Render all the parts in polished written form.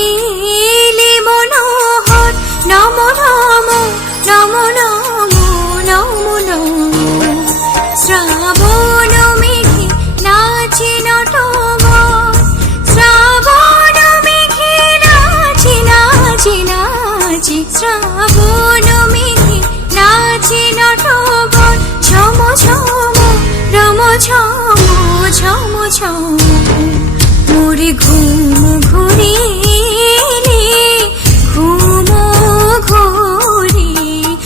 ঘুরিলে মনোহর নম নম নম নম নম নম শ্রাবণ মেঘে নাচে নটবর শ্রাবণ মেঘে নাচে নাচে নাচে শ্রাবণ মেঘে নাচে নটবর ঝম ঝম রম ঝম ঝম ঝম মোরে ঘুম ঘুরিলে ঘুম ঘুরি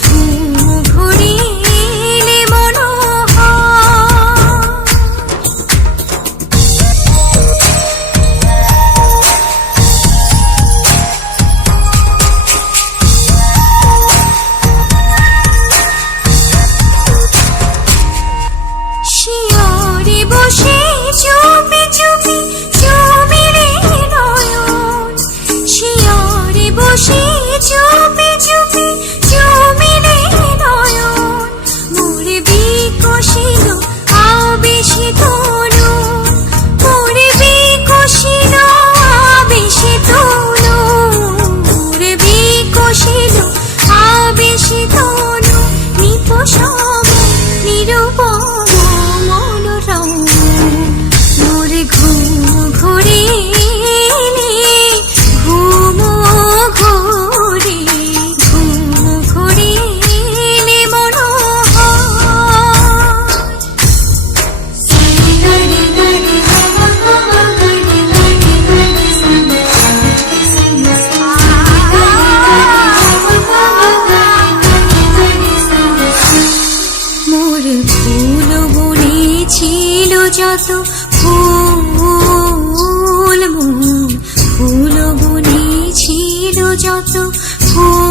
ঘুম ঘুরিলে মনোহর শিয়রে বসে চুপি চুপি চুমিরে নয়ন শিয়রে বসে চুপি চুপি চুমিরে নয়ন মোরে বিকশিল আবেশে তনু মোরে বিকশিল আবেশে তনু মোরে বিকশিল আবেশে তনু নিপসম নিরূপম মনোরম মোরে ঘুম ঘুরিলে ঘুম ঘুরি ঘুম ঘুরিলে মোর ফুল বনে ছিল যত ফুল মোর ফুল বনে ছিল যত ফুল